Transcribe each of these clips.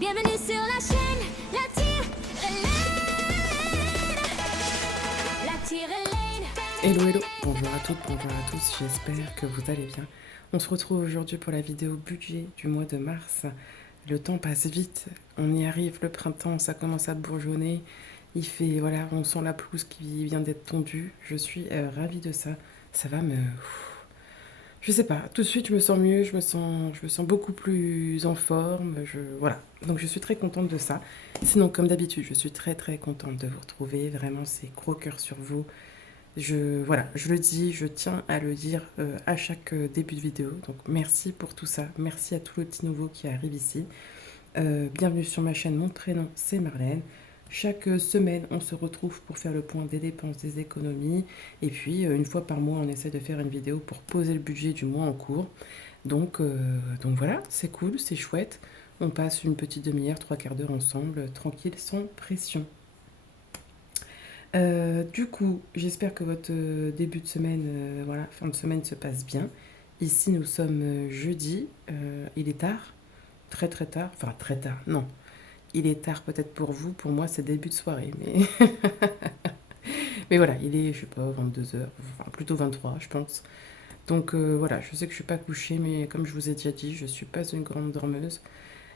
Bienvenue sur la chaîne, la tire-laine. Hello hello, bonjour à toutes, bonjour à tous, j'espère que vous allez bien. On se retrouve aujourd'hui pour la vidéo budget du mois de mars. Le temps passe vite, on y arrive, le printemps, ça commence à bourgeonner. Il fait, voilà, on sent la pelouse qui vient d'être tondue. Je suis ravie de ça. Ça va me... Je sais pas, tout de suite je me sens mieux, je me sens beaucoup plus en forme, voilà. Donc je suis très contente de ça. Sinon, comme d'habitude, je suis très très contente de vous retrouver. Vraiment, c'est gros cœur sur vous. Voilà, je le dis, je tiens à le dire à chaque début de vidéo. Donc merci pour tout ça. Merci à tous les petits nouveaux qui arrivent ici. Bienvenue sur ma chaîne, mon prénom c'est Marlène. Chaque semaine, on se retrouve pour faire le point des dépenses, des économies. Et puis, une fois par mois, on essaie de faire une vidéo pour poser le budget du mois en cours. Donc voilà, c'est cool, c'est chouette. On passe une petite demi-heure, trois quarts d'heure ensemble, tranquille, sans pression. Du coup, j'espère que votre début de semaine, voilà, fin de semaine se passe bien. Ici, nous sommes jeudi. Il est tard, très très tard. Enfin, très tard, non. Il est tard peut-être pour vous, pour moi c'est début de soirée. Mais voilà, il est, je sais pas, 22 heures, enfin plutôt 23 je pense. Donc voilà, je sais que je suis pas couchée, mais comme je vous ai déjà dit, je suis pas une grande dormeuse.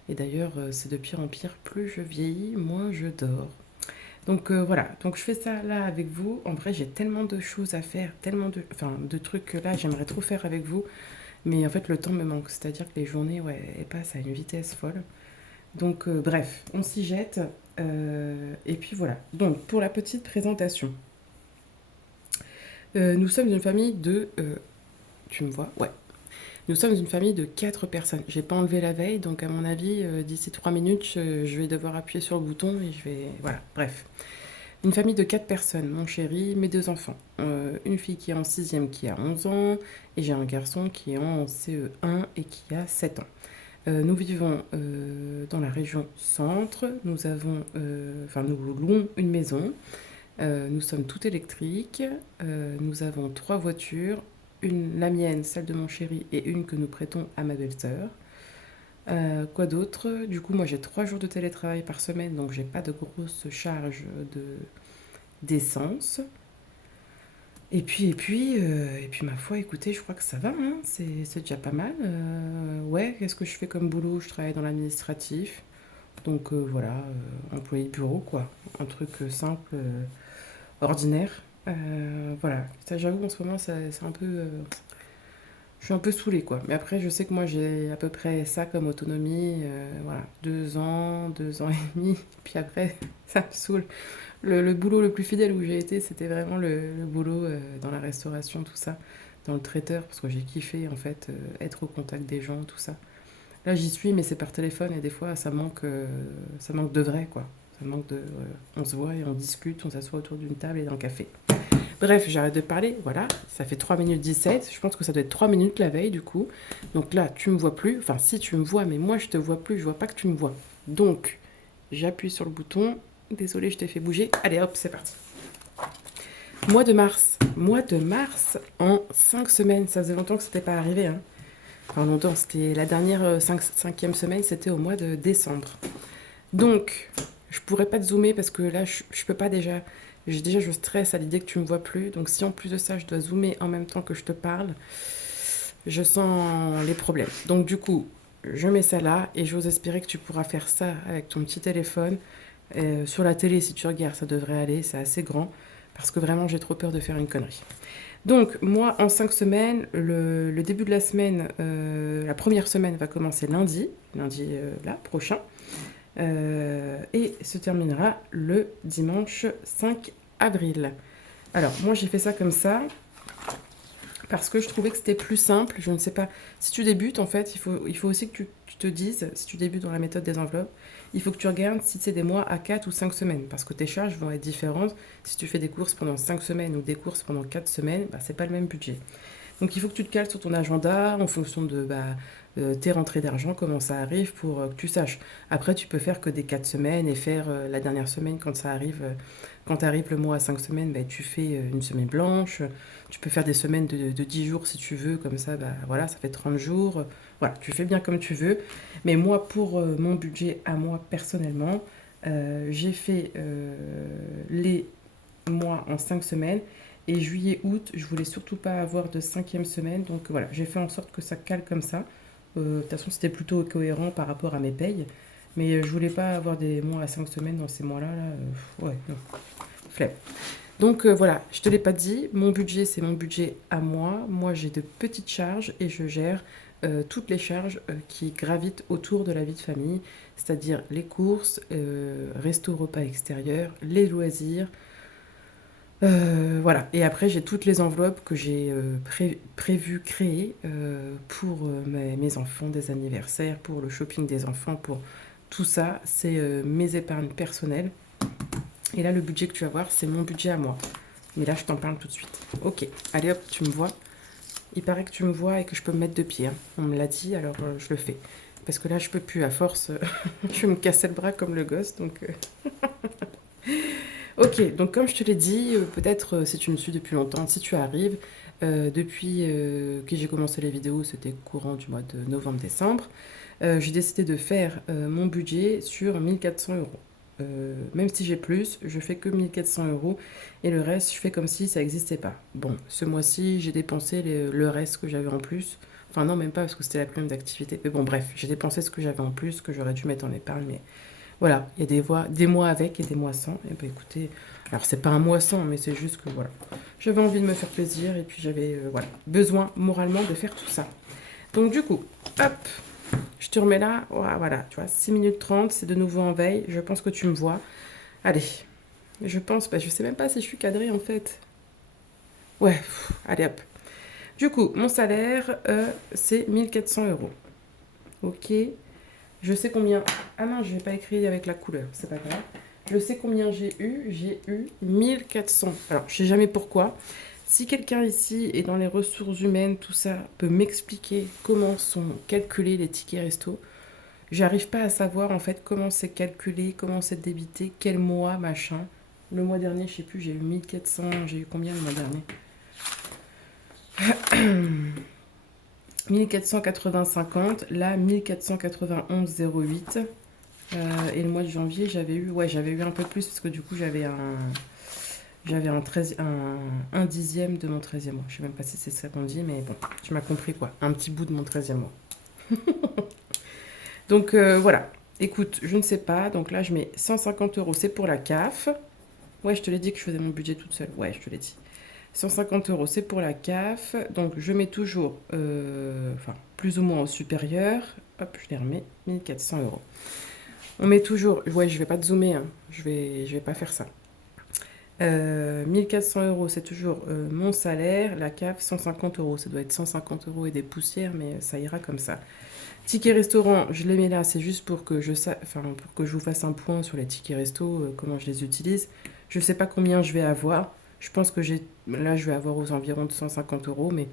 Et d'ailleurs, c'est de pire en pire, plus je vieillis, moins je dors. Donc voilà, donc je fais ça là avec vous. En vrai, j'ai tellement de choses à faire, tellement de trucs que là, j'aimerais trop faire avec vous. Mais en fait, le temps me manque. C'est-à-dire que les journées, ouais, elles passent à une vitesse folle. Donc bref, on s'y jette. Et puis voilà. Donc pour la petite présentation. Nous sommes une famille de... tu me vois? Ouais. Nous sommes une famille de 4 personnes. J'ai pas enlevé la veille, donc à mon avis, d'ici 3 minutes, je vais devoir appuyer sur le bouton et je vais... Voilà, bref. Une famille de 4 personnes, mon chéri, mes 2 enfants. Une fille qui est en sixième qui a 11 ans, et j'ai un garçon qui est en CE1 et qui a 7 ans. Nous vivons dans la région centre, nous louons une maison, nous sommes toutes électriques, nous avons 3 voitures, la mienne, celle de mon chéri et une que nous prêtons à ma belle-sœur. Quoi d'autre? Du coup, moi j'ai 3 jours de télétravail par semaine, donc j'ai pas de grosse charge d'essence. Et puis, ma foi, écoutez, je crois que ça va, hein, c'est déjà pas mal. Ouais, qu'est-ce que je fais comme boulot? Je travaille dans l'administratif, donc voilà, employé de bureau, quoi. Un truc simple, ordinaire. Voilà, ça j'avoue, en ce moment, c'est un peu... je suis un peu saoulée, quoi. Mais après, je sais que moi, j'ai à peu près ça comme autonomie. Voilà, 2 ans, 2 ans et demi. Puis après, ça me saoule. Le boulot le plus fidèle où j'ai été, c'était vraiment le boulot dans la restauration, tout ça. Dans le traiteur, parce que j'ai kiffé, en fait, être au contact des gens, tout ça. Là, j'y suis, mais c'est par téléphone. Et des fois, ça manque de vrai, quoi. Ça manque de... on se voit et on discute, on s'assoit autour d'une table et d'un café. Bref, j'arrête de parler, voilà, ça fait 3 minutes 17, je pense que ça doit être 3 minutes la veille du coup. Donc là, tu me vois plus, enfin si tu me vois, mais moi je te vois plus, je vois pas que tu me vois. Donc, j'appuie sur le bouton, désolé je t'ai fait bouger, allez hop, c'est parti. Mois de mars en 5 semaines, ça faisait longtemps que c'était pas arrivé, hein. Enfin longtemps, c'était la dernière cinquième semaine, c'était au mois de décembre. Donc, je pourrais pas te zoomer parce que là, je peux pas déjà. Je stresse à l'idée que tu me vois plus. Donc, si en plus de ça, je dois zoomer en même temps que je te parle, je sens les problèmes. Donc, du coup, je mets ça là et j'ose espérer que tu pourras faire ça avec ton petit téléphone. Sur la télé, si tu regardes, ça devrait aller. C'est assez grand parce que vraiment, j'ai trop peur de faire une connerie. Donc, moi, en 5 semaines, le début de la semaine, la première semaine va commencer lundi là, prochain. Et se terminera le dimanche 5 avril. Alors, moi j'ai fait ça comme ça parce que je trouvais que c'était plus simple. Je ne sais pas, si tu débutes en fait, il faut aussi que tu te dises, si tu débutes dans la méthode des enveloppes, il faut que tu regardes si c'est des mois à 4 ou 5 semaines parce que tes charges vont être différentes. Si tu fais des courses pendant 5 semaines ou des courses pendant 4 semaines, bah, c'est pas le même budget. Donc il faut que tu te cales sur ton agenda en fonction tes rentrées d'argent, comment ça arrive pour que tu saches. Après, tu peux faire que des 4 semaines et faire la dernière semaine quand ça arrive. Quand arrive le mois à 5 semaines, bah, tu fais une semaine blanche. Tu peux faire des semaines de 10 jours si tu veux, comme ça, bah, voilà, ça fait 30 jours. Voilà, tu fais bien comme tu veux. Mais moi, pour mon budget à moi personnellement, j'ai fait les mois en 5 semaines. Et juillet, août, je voulais surtout pas avoir de cinquième semaine. Donc voilà, j'ai fait en sorte que ça cale comme ça. De toute façon, c'était plutôt cohérent par rapport à mes payes. Mais je voulais pas avoir des mois à 5 semaines dans ces mois-là. Là. Ouais, non, flemme. Donc voilà, je te l'ai pas dit, mon budget c'est mon budget à moi. Moi j'ai de petites charges et je gère toutes les charges qui gravitent autour de la vie de famille, c'est-à-dire les courses, resto repas extérieur, les loisirs. Voilà, et après j'ai toutes les enveloppes que j'ai prévu créer pour mes enfants, des anniversaires, pour le shopping des enfants, pour tout ça, c'est mes épargnes personnelles. Et là, le budget que tu vas voir, c'est mon budget à moi. Mais là, je t'en parle tout de suite. Ok, allez hop, tu me vois. Il paraît que tu me vois et que je peux me mettre de pied, hein. On me l'a dit, alors je le fais. Parce que là, je peux plus, à force, je vais me casser le bras comme le gosse. Donc, ok, donc comme je te l'ai dit, peut-être si tu me suis depuis longtemps, si tu arrives, depuis que j'ai commencé les vidéos, c'était courant du mois de novembre-décembre, j'ai décidé de faire mon budget sur 1 400 euros. Même si j'ai plus, je fais que 1 400 euros et le reste, je fais comme si ça n'existait pas. Bon, ce mois-ci, j'ai dépensé le reste que j'avais en plus. Enfin, non, même pas parce que c'était la prime d'activité. Mais bon, bref, j'ai dépensé ce que j'avais en plus, que j'aurais dû mettre en épargne. Mais voilà, il y a des mois avec et des mois sans. Et ben écoutez, alors c'est pas un mois sans, mais c'est juste que voilà. J'avais envie de me faire plaisir et puis j'avais voilà, besoin moralement de faire tout ça. Donc du coup, hop, je te remets là, voilà, tu vois, 6 minutes 30, c'est de nouveau en veille, je pense que tu me vois. Allez, je pense, je sais même pas si je suis cadrée en fait. Ouais, allez hop. Du coup, mon salaire, c'est 1 400 euros. Ok, je sais combien... Ah non, je n'ai pas écrit avec la couleur, c'est pas grave. Je sais combien j'ai eu 1 400. Alors, je sais jamais pourquoi. Si quelqu'un ici est dans les ressources humaines, tout ça, peut m'expliquer comment sont calculés les tickets resto, j'arrive pas à savoir en fait comment c'est calculé, comment c'est débité, quel mois, machin. Le mois dernier, je sais plus, j'ai eu 1 400, j'ai eu combien le mois dernier? 1 480,50, là 1 491,08. Et le mois de janvier, j'avais eu un peu plus parce que du coup, j'avais un dixième de mon 13e mois. Je sais même pas si c'est ça qu'on dit, mais bon, tu m'as compris quoi. Un petit bout de mon 13e mois. Donc voilà. Écoute, je ne sais pas. Donc là, je mets 150 euros. C'est pour la CAF. Ouais, je te l'ai dit que je faisais mon budget toute seule. Ouais, je te l'ai dit. 150 euros, c'est pour la CAF. Donc je mets toujours, enfin, plus ou moins au supérieur. Hop, je les remets. 1 400 euros. On met toujours. Ouais, je vais pas te zoomer, hein. Je vais pas faire ça. 1 400 euros, c'est toujours mon salaire. La CAF, 150 euros. Ça doit être 150 euros et des poussières, mais ça ira comme ça. Tickets restaurant, je les mets là, c'est juste pour que pour que je vous fasse un point sur les tickets resto, comment je les utilise. Je sais pas combien je vais avoir. Je pense que là, je vais avoir aux environs de 150 euros, mais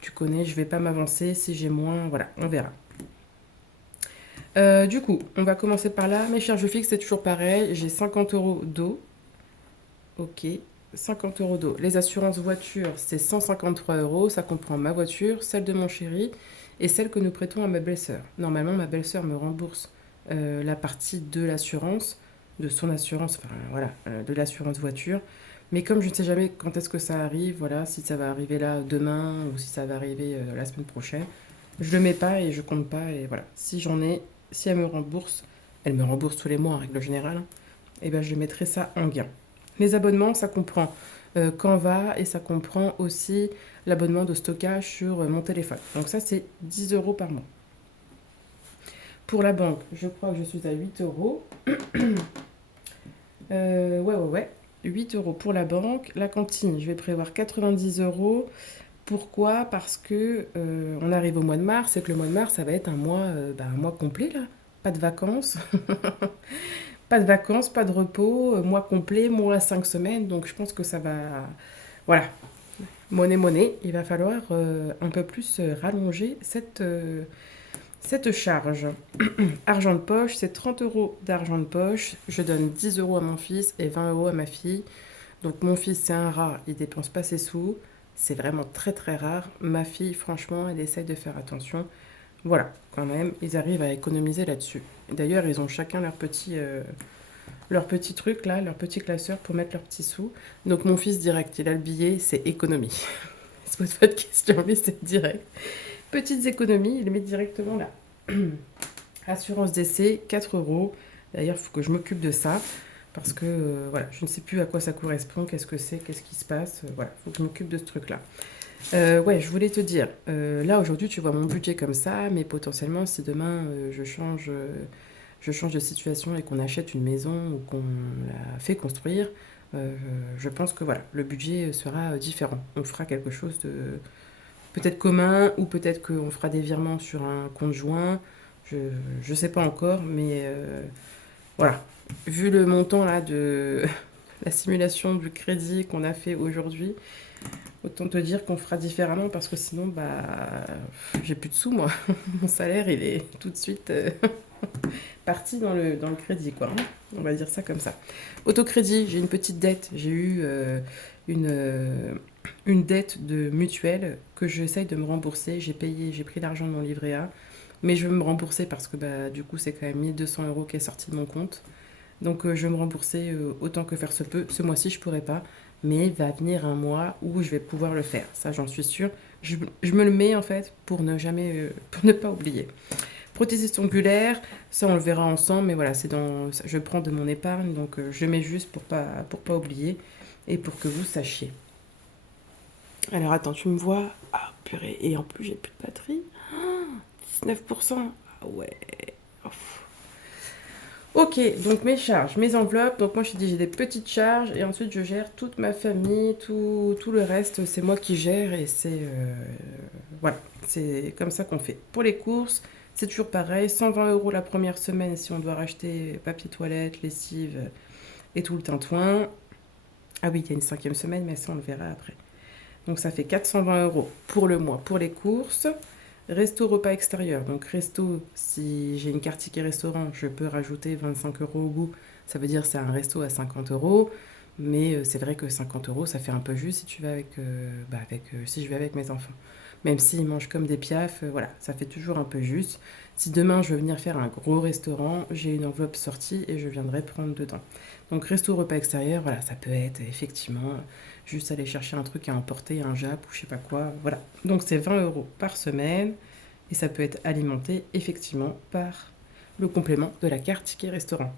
tu connais, je vais pas m'avancer. Si j'ai moins, voilà, on verra. Du coup, on va commencer par là. Mes charges fixes, c'est toujours pareil. J'ai 50 euros d'eau. Ok, 50 euros d'eau. Les assurances voiture, c'est 153 euros. Ça comprend ma voiture, celle de mon chéri et celle que nous prêtons à ma belle-sœur. Normalement, ma belle-sœur me rembourse la partie de l'assurance, de son assurance, enfin voilà, de l'assurance voiture. Mais comme je ne sais jamais quand est-ce que ça arrive, voilà, si ça va arriver là demain ou si ça va arriver la semaine prochaine, je le mets pas et je compte pas et voilà. Si j'en ai, si elle me rembourse tous les mois en règle générale, et ben je mettrai ça en gain. Les abonnements, ça comprend Canva et ça comprend aussi l'abonnement de stockage sur mon téléphone. Donc ça, c'est 10 euros par mois. Pour la banque, je crois que je suis à 8 euros. Ouais. 8 euros pour la banque. La cantine, je vais prévoir 90 euros. Pourquoi? Parce que on arrive au mois de mars et que le mois de mars, ça va être un mois complet là. Pas de vacances. Pas de vacances, pas de repos, mois complet, mois à 5 semaines. Donc je pense que ça va... Voilà. monnaie, il va falloir un peu plus rallonger cette charge. Argent de poche, c'est 30 euros d'argent de poche. Je donne 10 euros à mon fils et 20 euros à ma fille. Donc mon fils, c'est un rat, il dépense pas ses sous. C'est vraiment très très rare. Ma fille, franchement, elle essaye de faire attention. Voilà, quand même, ils arrivent à économiser là-dessus. D'ailleurs, ils ont chacun leur petit truc là, leur petit classeur pour mettre leurs petits sous. Donc mon fils direct, il a le billet, c'est économie. Il se pose pas de questions, lui c'est direct. Petites économies, il les met directement là. Assurance d'essai, 4 euros. D'ailleurs, il faut que je m'occupe de ça. Parce que voilà, je ne sais plus à quoi ça correspond, qu'est-ce que c'est, qu'est-ce qui se passe. Voilà, il faut que je m'occupe de ce truc-là. Ouais, je voulais te dire, là aujourd'hui tu vois mon budget comme ça, mais potentiellement si demain je change de situation et qu'on achète une maison ou qu'on la fait construire, euh, je pense que voilà, le budget sera différent. On fera quelque chose de peut-être commun ou peut-être qu'on fera des virements sur un compte joint. Je ne sais pas encore, mais voilà. Vu le montant là de la simulation du crédit qu'on a fait aujourd'hui, autant te dire qu'on fera différemment parce que sinon, bah, j'ai plus de sous moi. Mon salaire, il est tout de suite parti dans le crédit, quoi. On va dire ça comme ça. Autocrédit, j'ai une petite dette. J'ai eu une, euh, une dette de mutuelle que j'essaye de me rembourser. J'ai payé, j'ai pris l'argent de mon livret A, mais je veux me rembourser parce que bah, du coup, c'est quand même 1 200 euros qui est sorti de mon compte. Donc je vais me rembourser autant que faire se peut. Ce mois-ci, je pourrai pas, mais il va venir un mois où je vais pouvoir le faire. Ça, j'en suis sûre. Je me le mets en fait pour ne jamais, pour ne pas oublier. Prothésiste ongulaire, ça on le verra ensemble, mais voilà, je prends de mon épargne, donc je mets juste pour pas oublier et pour que vous sachiez. Alors attends, tu me vois? Ah purée, et en plus j'ai plus de batterie. 19%. Ah ouais. Ouf. Ok, donc mes charges, mes enveloppes. Donc moi je te dis j'ai des petites charges et ensuite je gère toute ma famille, tout le reste, c'est moi qui gère et voilà, c'est comme ça qu'on fait. Pour les courses, c'est toujours pareil, 120 euros la première semaine si on doit racheter papier toilette, lessive et tout le tintouin. Ah oui, il y a une cinquième semaine, mais ça on le verra après. Donc ça fait 420 euros pour le mois pour les courses. Resto repas extérieur. Donc resto, si j'ai une carte ticket restaurant, je peux rajouter 25 euros au bout. Ça veut dire c'est un resto à 50 euros. Mais c'est vrai que 50 euros, ça fait un peu juste si tu vas si je vais avec mes enfants. Même s'ils mangent comme des piafs, voilà, ça fait toujours un peu juste. Si demain je veux venir faire un gros restaurant, j'ai une enveloppe sortie et je viendrai prendre dedans. Donc resto repas extérieur, voilà, ça peut être effectivement juste aller chercher un truc à emporter, un Jap ou je sais pas quoi, voilà. Donc c'est 20 euros par semaine et ça peut être alimenté effectivement par le complément de la carte ticket restaurant.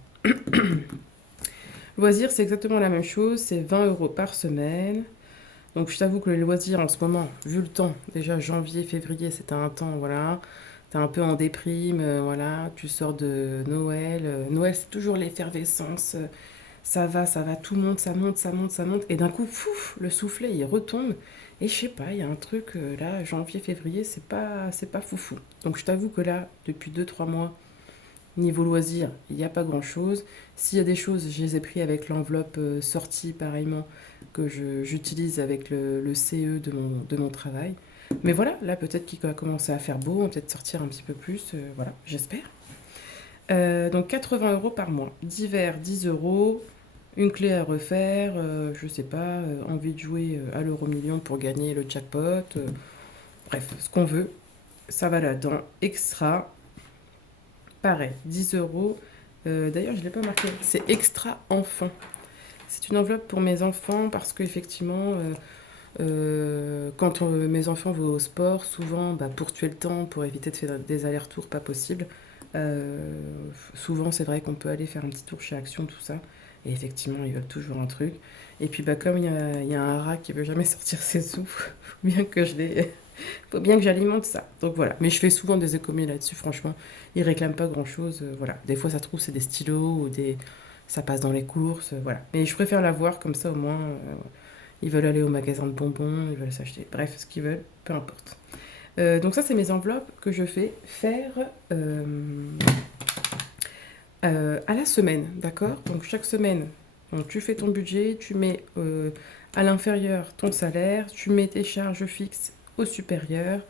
Loisirs, c'est exactement la même chose, c'est 20 euros par semaine. Donc je t'avoue que les loisirs en ce moment, vu le temps, déjà janvier, février, c'était un temps, voilà, t'es un peu en déprime, voilà, tu sors de Noël. Noël, c'est toujours l'effervescence, ça va, tout monte, ça monte, ça monte, ça monte. Et d'un coup, pouf, le soufflet, il retombe. Et je sais pas, il y a un truc, là, janvier, février, c'est pas foufou. Donc je t'avoue que là, depuis 2 3 mois, niveau loisirs, il n'y a pas grand-chose. S'il y a des choses, je les ai pris avec l'enveloppe sortie, pareillement, que j'utilise avec le CE de mon travail. Mais voilà, là, peut-être qu'il va commencer à faire beau, on va peut-être sortir un petit peu plus, voilà, j'espère. Donc 80 euros par mois. D'hiver, 10 euros. Une clé à refaire, je sais pas, envie de jouer à l'euro million pour gagner le jackpot. Bref, ce qu'on veut, ça va là-dedans. Extra, pareil, 10 euros. D'ailleurs, je ne l'ai pas marqué. C'est extra enfant. C'est une enveloppe pour mes enfants parce qu'effectivement, quand mes enfants vont au sport, souvent, bah, pour tuer le temps, pour éviter de faire des allers-retours pas possible, euh, souvent c'est vrai qu'on peut aller faire un petit tour chez Action, tout ça. Et effectivement, ils veulent toujours un truc. Et puis, bah, comme il y a un rat qui veut jamais sortir ses sous, faut bien que faut bien que j'alimente ça. Donc voilà. Mais je fais souvent des économies là-dessus, franchement. Ils réclament pas grand-chose. Voilà. Des fois, ça se trouve, c'est des stylos ou des. Ça passe dans les courses, voilà. Mais je préfère l'avoir comme ça, au moins. Ils veulent aller au magasin de bonbons, ils veulent s'acheter. Bref, ce qu'ils veulent, peu importe. Donc ça, c'est mes enveloppes que je fais faire à la semaine, d'accord? Donc chaque semaine, donc, tu fais ton budget, tu mets À l'inférieur, ton salaire. Tu mets tes charges fixes au supérieur.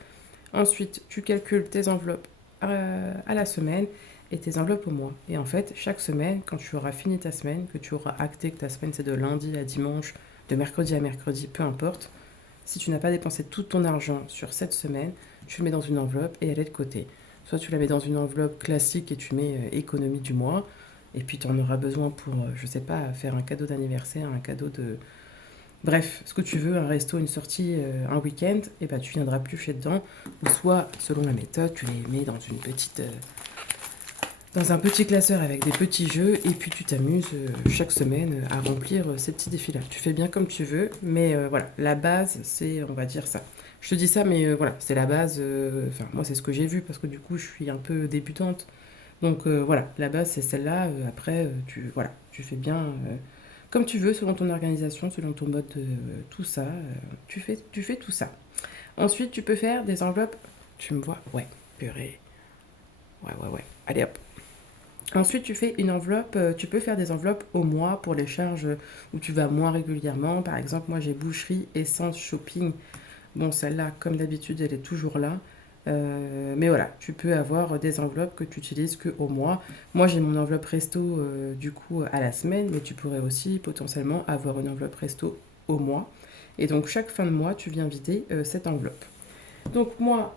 Ensuite, tu calcules tes enveloppes à la semaine et tes enveloppes au mois. Et en fait, chaque semaine, quand tu auras fini ta semaine, que tu auras acté que ta semaine c'est de lundi à dimanche, de mercredi à mercredi, peu importe, si tu n'as pas dépensé tout ton argent sur cette semaine, tu le mets dans une enveloppe et elle est de côté. Soit tu la mets dans une enveloppe classique et tu mets économie du mois, et puis tu en auras besoin pour, je sais pas, faire un cadeau d'anniversaire, un cadeau de... Bref, ce que tu veux, un resto, une sortie, un week-end, et bah tu viendras piocher dedans. Ou soit, selon la méthode, tu les mets dans une petite... dans un petit classeur avec des petits jeux, et puis tu t'amuses chaque semaine à remplir ces petits défis-là. Tu fais bien comme tu veux, mais voilà, la base, c'est, on va dire ça. Je te dis ça, mais voilà, c'est la base. Enfin, moi, c'est ce que j'ai vu, parce que du coup, je suis un peu débutante. Donc voilà, la base, c'est celle-là. Après, voilà, tu fais bien comme tu veux, selon ton organisation, selon ton mode, tout ça. Tu fais tout ça. Ensuite, tu peux faire des enveloppes. Tu me vois? Ouais, purée. Ouais. Allez hop. Ensuite, tu fais une enveloppe, tu peux faire des enveloppes au mois pour les charges où tu vas moins régulièrement. Par exemple, moi j'ai boucherie, essence, shopping. Bon, celle-là, comme d'habitude, elle est toujours là. Mais voilà, tu peux avoir des enveloppes que tu utilises que au mois. Moi, j'ai mon enveloppe resto du coup à la semaine, mais tu pourrais aussi potentiellement avoir une enveloppe resto au mois. Et donc, chaque fin de mois, tu viens vider cette enveloppe. Donc, moi,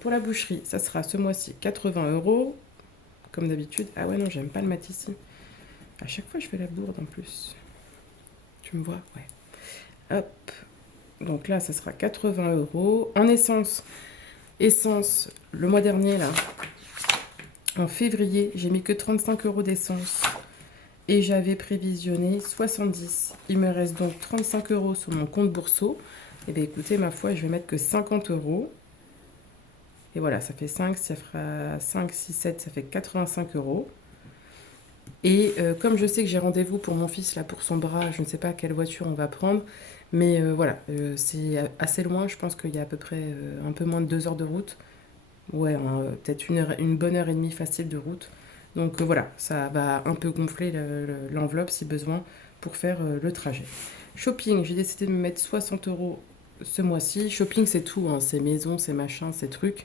pour la boucherie, ça sera ce mois-ci 80 €. Comme d'habitude. Ah ouais, non, j'aime pas le mat ici. À chaque fois, je fais la bourde en plus. Tu me vois? Ouais. Hop. Donc là, ça sera 80 €. En essence, le mois dernier, là, en février, j'ai mis que 35 € d'essence. Et j'avais prévisionné 70. Il me reste donc 35 € sur mon compte Bourseau. Eh bien, écoutez, ma foi, je vais mettre que 50 €. Et voilà, ça fait 5, ça fera 5, 6, 7, ça fait 85 €. Et comme je sais que j'ai rendez-vous pour mon fils, là, pour son bras, je ne sais pas quelle voiture on va prendre, mais voilà, c'est assez loin, je pense qu'il y a à peu près un peu moins de 2 heures de route. Ouais, peut-être une bonne heure et demie facile de route. Donc voilà, ça va un peu gonfler l'enveloppe si besoin pour faire le trajet. Shopping, j'ai décidé de me mettre 60 € ce mois-ci. Shopping, c'est tout, hein, c'est maison, c'est machin, c'est truc.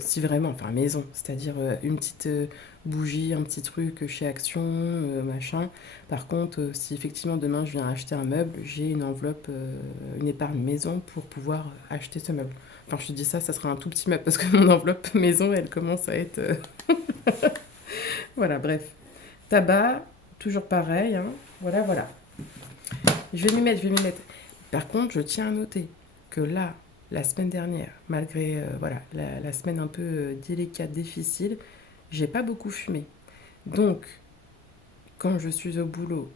Si vraiment, enfin maison, c'est-à-dire une petite bougie, un petit truc chez Action, machin. Par contre, si effectivement demain je viens acheter un meuble, j'ai une enveloppe, une épargne maison pour pouvoir acheter ce meuble. Enfin, je te dis ça, ça sera un tout petit meuble parce que mon enveloppe maison, elle commence à être... Voilà, bref. Tabac, toujours pareil, hein. Voilà. Je vais m'y mettre. Par contre, je tiens à noter que là, la semaine dernière, malgré voilà, la semaine un peu délicate, difficile, j'ai pas beaucoup fumé. Donc, quand je suis au boulot,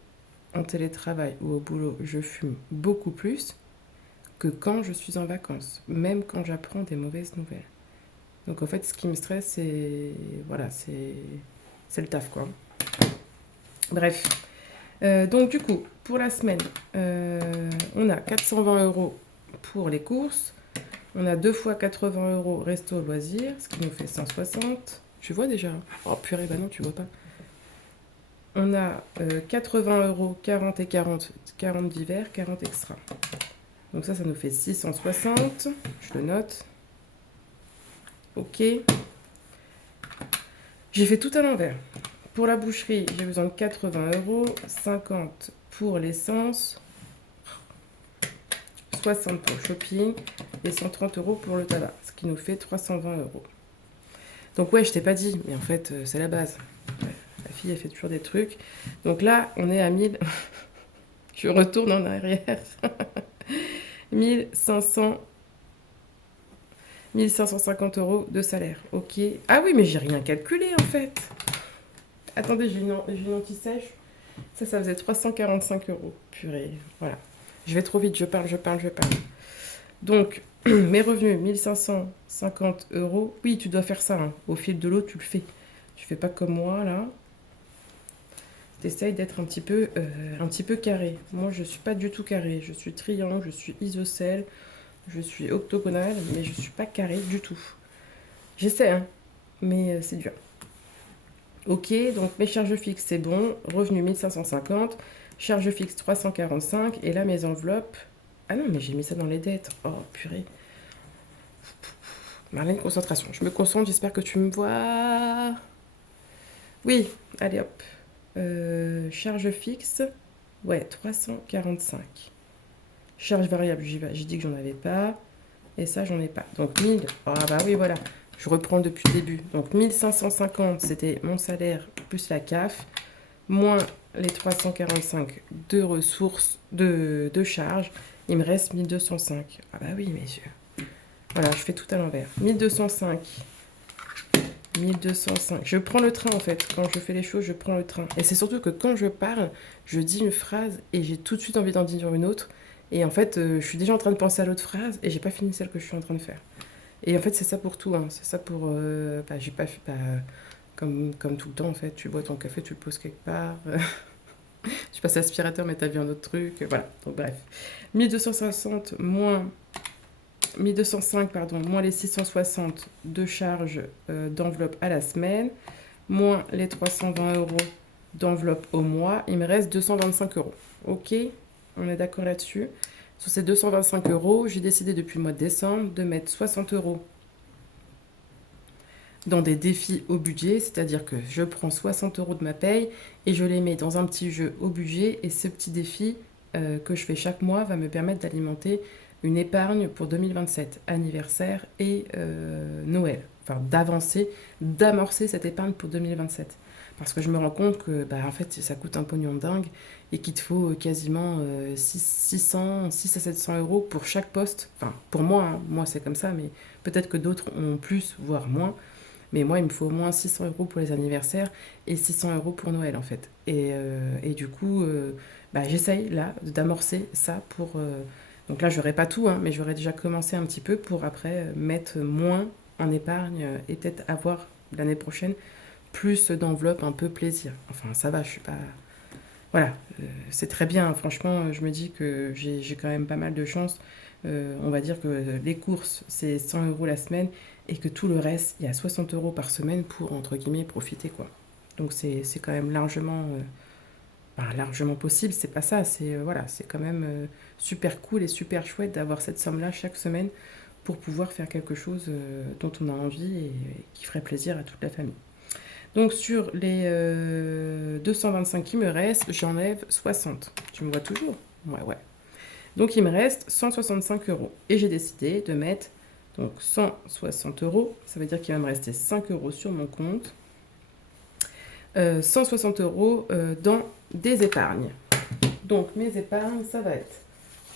en télétravail ou au boulot, je fume beaucoup plus que quand je suis en vacances, même quand j'apprends des mauvaises nouvelles. Donc en fait, ce qui me stresse, c'est voilà, c'est le taf quoi. Bref. Donc du coup, pour la semaine, on a 420 € pour les courses. On a 2 fois 80 € resto loisirs, ce qui nous fait 160. Tu vois déjà? Oh purée, bah non, tu vois pas. On a 80 €, 40 et 40, 40 d'hiver, 40 extra. Donc ça nous fait 660. Je le note. Ok. J'ai fait tout à l'envers. Pour la boucherie, j'ai besoin de 80 €, 50 pour l'essence, 60 pour le shopping et 130 € pour le tabac, ce qui nous fait 320 €. Donc ouais, je t'ai pas dit, mais en fait, c'est la base. Ouais, la fille, elle fait toujours des trucs. Donc là, on est à 1000. Je retourne en arrière. 1500... 1550 € de salaire. Ok. Ah oui, mais j'ai rien calculé en fait. Attendez, j'ai une anti-sèche. Ça faisait 345 €. Purée. Voilà. Je vais trop vite, je parle. Donc, mes revenus, 1550 €. Oui, tu dois faire ça. Hein. Au fil de l'eau, tu le fais. Tu fais pas comme moi, là. T'essayes d'être un petit peu carré. Moi, je suis pas du tout carré. Je suis triangle, je suis isocèle, je suis octogonale, mais je suis pas carré du tout. J'essaie, hein, mais c'est dur. Ok, donc mes charges fixes, c'est bon. Revenu 1550. Charge fixe 345. Et là, mes enveloppes. Ah non, mais j'ai mis ça dans les dettes. Oh, purée. Marlène, concentration. Je me concentre, j'espère que tu me vois. Oui, allez hop. Charge fixe. Ouais, 345. Charge variable, j'ai dit que j'en avais pas. Et ça, j'en ai pas. Donc 1000. Ah bah oui, voilà. Je reprends depuis le début. Donc 1550, c'était mon salaire plus la CAF, moins les 345 de ressources, de charges. Il me reste 1205. Ah bah oui, messieurs. Voilà, je fais tout à l'envers. 1205. 1205. Je prends le train en fait. Quand je fais les choses, je prends le train. Et c'est surtout que quand je parle, je dis une phrase et j'ai tout de suite envie d'en dire une autre. Et en fait, je suis déjà en train de penser à l'autre phrase et j'ai pas fini celle que je suis en train de faire. Et en fait, c'est ça pour tout. Hein. C'est ça pour. J'ai pas fait. Comme tout le temps en fait. Tu bois ton café, tu le poses quelque part. Tu passes l'aspirateur, mais t'as vu un autre truc. Voilà. Donc bref. 1260 moins 1205, pardon, moins les 660 de charges d'enveloppe à la semaine, moins les 320 euros d'enveloppe au mois, il me reste 225 euros. Ok, on est d'accord là-dessus. Sur ces 225 euros, j'ai décidé depuis le mois de décembre de mettre 60 euros dans des défis au budget, c'est-à-dire que je prends 60 euros de ma paye et je les mets dans un petit jeu au budget, et ce petit défi que je fais chaque mois va me permettre d'alimenter une épargne pour 2027, anniversaire et Noël. Enfin, d'amorcer cette épargne pour 2027. Parce que je me rends compte que en fait, ça coûte un pognon de dingue et qu'il te faut quasiment 6 à 700 euros pour chaque poste. Enfin, pour moi, hein, moi c'est comme ça, mais peut-être que d'autres ont plus, voire moins. Mais moi, il me faut au moins 600 euros pour les anniversaires et 600 euros pour Noël, en fait. Et du coup, j'essaye, là, d'amorcer ça pour... Donc là, j'aurais pas tout, hein, mais j'aurais déjà commencé un petit peu pour après mettre moins en épargne et peut-être avoir l'année prochaine plus d'enveloppe un peu plaisir. Enfin, ça va, je suis pas... Voilà, c'est très bien. Hein. Franchement, je me dis que j'ai quand même pas mal de chance. On va dire que les courses, c'est 100 euros la semaine et que tout le reste, il y a 60 euros par semaine pour, entre guillemets, profiter, quoi. Donc c'est quand même largement possible. C'est pas ça, voilà, c'est quand même super cool et super chouette d'avoir cette somme-là chaque semaine pour pouvoir faire quelque chose dont on a envie et qui ferait plaisir à toute la famille. Donc sur les 225 qui me restent, j'enlève 60. Tu me vois toujours? Ouais, ouais. Donc il me reste 165 euros. Et j'ai décidé de mettre donc 160 euros. Ça veut dire qu'il va me rester 5 euros sur mon compte. 160 euros dans des épargnes. Donc mes épargnes, ça va être...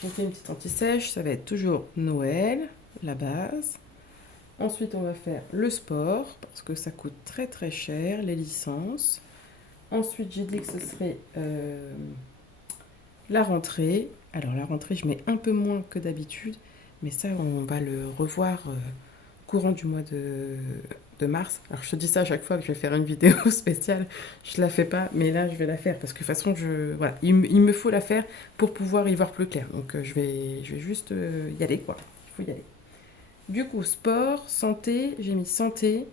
J'ai fait une petite anti-sèche. Ça va être toujours Noël, la base. Ensuite, on va faire le sport, parce que ça coûte très très cher, les licences. Ensuite, j'ai dit que ce serait la rentrée. Alors, la rentrée, je mets un peu moins que d'habitude, mais ça, on va le revoir courant du mois de mars. Alors, je te dis ça à chaque fois que je vais faire une vidéo spéciale. Je la fais pas, mais là, je vais la faire, parce que de toute façon, voilà, il me faut la faire pour pouvoir y voir plus clair. Donc, je vais juste y aller, quoi. Il faut y aller. Du coup, sport, santé, j'ai mis santé,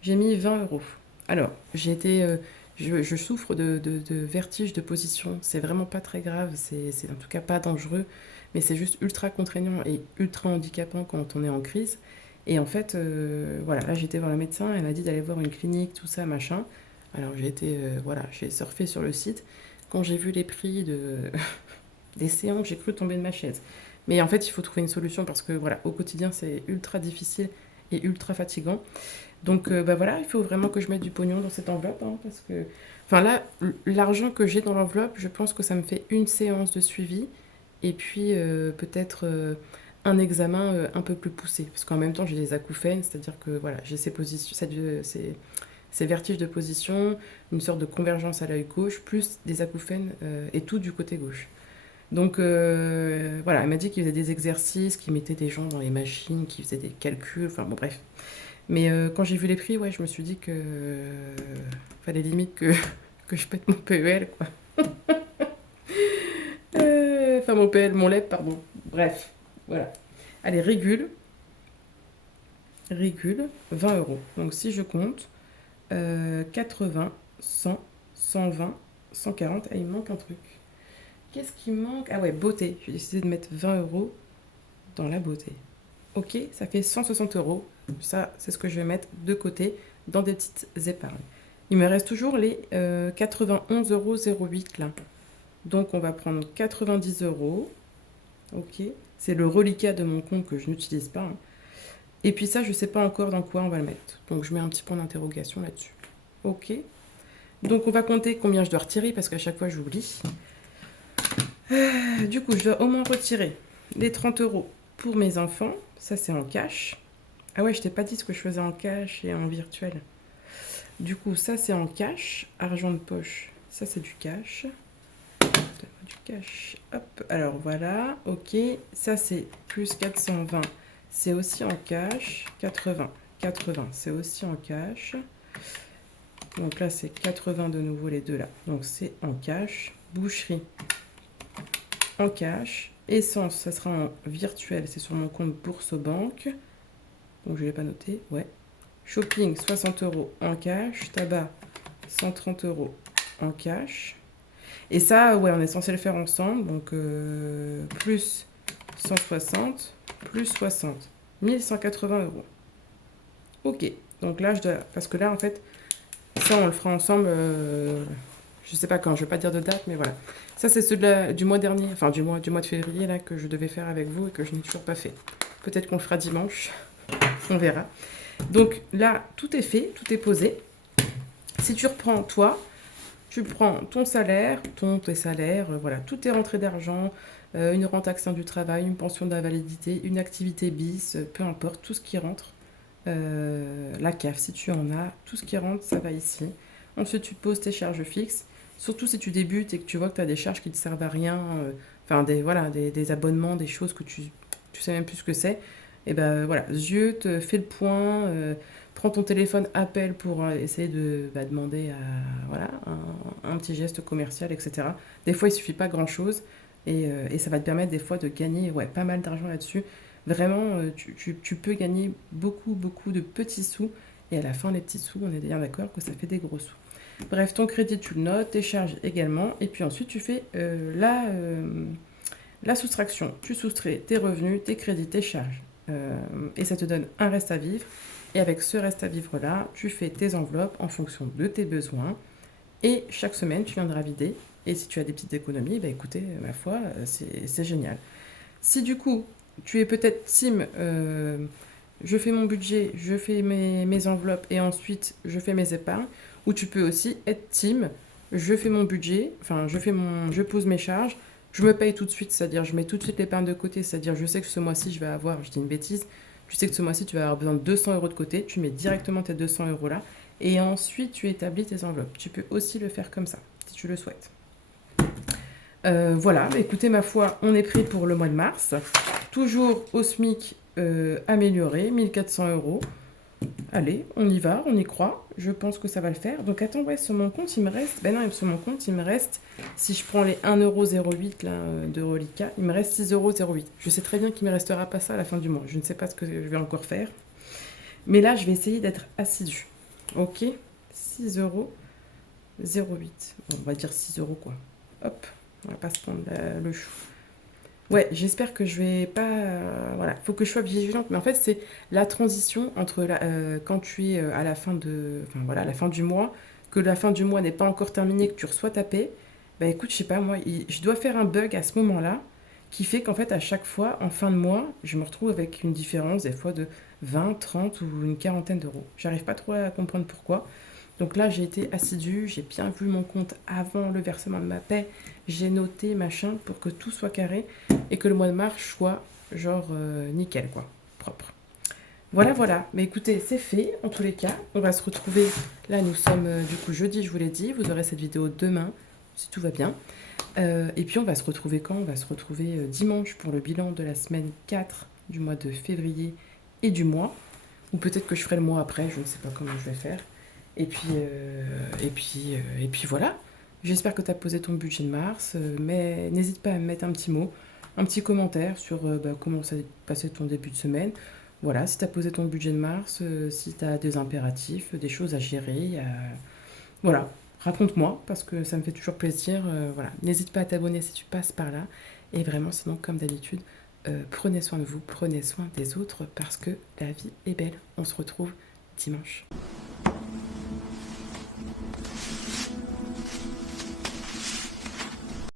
j'ai mis 20 euros. Alors, je souffre de vertige de position. C'est vraiment pas très grave, c'est en tout cas pas dangereux, mais c'est juste ultra contraignant et ultra handicapant quand on est en crise. Et en fait, voilà, là j'étais voir le médecin, elle m'a dit d'aller voir une clinique, tout ça, machin. Alors voilà, j'ai surfé sur le site. Quand j'ai vu les prix des séances, j'ai cru tomber de ma chaise. Mais en fait, il faut trouver une solution parce que voilà, au quotidien, c'est ultra difficile et ultra fatigant. Donc voilà, il faut vraiment que je mette du pognon dans cette enveloppe. Hein, parce que, enfin là, l'argent que j'ai dans l'enveloppe, je pense que ça me fait une séance de suivi et puis peut-être un examen un peu plus poussé. Parce qu'en même temps, j'ai des acouphènes, c'est-à-dire que voilà, j'ai ces vertiges de position, une sorte de convergence à l'œil gauche, plus des acouphènes et tout du côté gauche. Donc voilà, elle m'a dit qu'il faisait des exercices, qu'il mettait des gens dans les machines, qu'il faisait des calculs, enfin bon bref. Mais quand j'ai vu les prix, ouais, je me suis dit que fallait limite que je pète mon PEL, quoi. Enfin mon PL, mon LEP, pardon. Bref, voilà. Allez, régule, 20 euros. Donc si je compte, 80, 100, 120, 140, et il me manque un truc. Qu'est-ce qui manque? Ah ouais, beauté. J'ai décidé de mettre 20 euros dans la beauté. Ok, ça fait 160 euros. Ça, c'est ce que je vais mettre de côté dans des petites épargnes. Il me reste toujours les 91,08 € là. Donc, on va prendre 90 euros. Ok, c'est le reliquat de mon compte que je n'utilise pas, hein. Et puis ça, je ne sais pas encore dans quoi on va le mettre. Donc, je mets un petit point d'interrogation là-dessus. Ok, donc on va compter combien je dois retirer parce qu'à chaque fois, j'oublie. Du coup, je dois au moins retirer les 30 euros pour mes enfants. Ça, c'est en cash. Ah ouais, je t'ai pas dit ce que je faisais en cash et en virtuel. Du coup, ça, c'est en cash. Argent de poche, ça, c'est du cash. Donne-moi du cash. Hop, alors voilà. Ok, ça, c'est plus 420. C'est aussi en cash. 80. 80, c'est aussi en cash. Donc là, c'est 80 de nouveau, les deux là. Donc, c'est en cash. Boucherie, en cash. Essence, ça sera en virtuel, c'est sur mon compte Bourse Banque. Donc je ne l'ai pas noté, ouais. Shopping, 60 euros en cash. Tabac, 130 euros en cash. Et ça, ouais, on est censé le faire ensemble. Donc plus 160, plus 60. 1180 euros. Ok, donc là, je dois... Parce que là, en fait, ça, on le fera ensemble... je sais pas quand, je vais pas dire de date, mais voilà. Ça, c'est ceux du mois dernier, enfin du mois de février, là, que je devais faire avec vous et que je n'ai toujours pas fait. Peut-être qu'on le fera dimanche, on verra. Donc là, tout est fait, tout est posé. Si tu reprends, toi, tu prends ton salaire, tes salaires, voilà, tout est rentré d'argent, une rente action du travail, une pension d'invalidité, une activité bis, peu importe, tout ce qui rentre. La CAF, si tu en as, tout ce qui rentre, ça va ici. Ensuite, tu poses tes charges fixes. Surtout si tu débutes et que tu vois que tu as des charges qui ne te servent à rien, enfin des abonnements, des choses que tu sais même plus ce que c'est. Et ben voilà, zut, fais le point, prends ton téléphone, appelle pour essayer de demander voilà, un petit geste commercial, etc. Des fois, il suffit pas grand-chose et ça va te permettre des fois de gagner pas mal d'argent là-dessus. Vraiment, tu peux gagner beaucoup, beaucoup de petits sous et à la fin, les petits sous, on est bien d'accord que ça fait des gros sous. Bref, ton crédit, tu le notes, tes charges également. Et puis ensuite, tu fais la soustraction. Tu soustrais tes revenus, tes crédits, tes charges. Et ça te donne un reste à vivre. Et avec ce reste à vivre-là, tu fais tes enveloppes en fonction de tes besoins. Et chaque semaine, tu viendras vider. Et si tu as des petites économies, bah écoutez, ma foi, c'est génial. Si du coup, tu es peut-être team, je fais mon budget, je fais mes enveloppes et ensuite je fais mes épargnes, ou tu peux aussi être team, je fais mon budget, enfin je pose mes charges, je me paye tout de suite, c'est-à-dire je mets tout de suite l'épargne de côté, c'est-à-dire je sais que ce mois-ci je vais avoir, je dis une bêtise, tu sais que ce mois-ci tu vas avoir besoin de 200 euros de côté, tu mets directement tes 200 euros là, et ensuite tu établis tes enveloppes. Tu peux aussi le faire comme ça, si tu le souhaites. Voilà, écoutez, ma foi, on est prêt pour le mois de mars. Toujours au SMIC amélioré, 1400 euros. Allez, on y va, on y croit. Je pense que ça va le faire. Donc attends, ouais, sur mon compte, il me reste... Ben non, sur mon compte, il me reste... Si je prends les 1,08 € là, de reliquat, il me reste 6,08 €. Je sais très bien qu'il ne me restera pas ça à la fin du mois. Je ne sais pas ce que je vais encore faire. Mais là, je vais essayer d'être assidue. Ok, 6,08 €. Bon, on va dire 6 € quoi. Hop, on va pas se prendre le chou. Ouais, j'espère que je vais pas... voilà, faut que je sois vigilante. Mais en fait, c'est la transition entre quand tu es à la fin de... Enfin voilà, à la fin du mois, que la fin du mois n'est pas encore terminée, que tu reçois ta paie. Bah écoute, je sais pas, moi, je dois faire un bug à ce moment-là qui fait qu'en fait, à chaque fois, en fin de mois, je me retrouve avec une différence des fois de 20, 30 ou une quarantaine d'euros. J'arrive pas trop à comprendre pourquoi. Donc là, j'ai été assidue, j'ai bien vu mon compte avant le versement de ma paie, j'ai noté, machin, pour que tout soit carré et que le mois de mars soit genre nickel, quoi, propre. Voilà, voilà. Mais écoutez, c'est fait, en tous les cas. On va se retrouver, là nous sommes du coup jeudi, je vous l'ai dit, vous aurez cette vidéo demain, si tout va bien. Et puis on va se retrouver quand? On va se retrouver dimanche pour le bilan de la semaine 4 du mois de février et du mois. Ou peut-être que je ferai le mois après, je ne sais pas comment je vais faire. Et puis voilà. J'espère que tu as posé ton budget de mars, mais n'hésite pas à me mettre un petit mot, un petit commentaire sur comment s'est passé ton début de semaine. Voilà, si tu as posé ton budget de mars, si tu as des impératifs, des choses à gérer. Voilà. raconte-moi, parce que ça me fait toujours plaisir. Voilà. N'hésite pas à t'abonner si tu passes par là. Et vraiment, sinon, comme d'habitude, prenez soin de vous, prenez soin des autres, parce que la vie est belle. On se retrouve dimanche.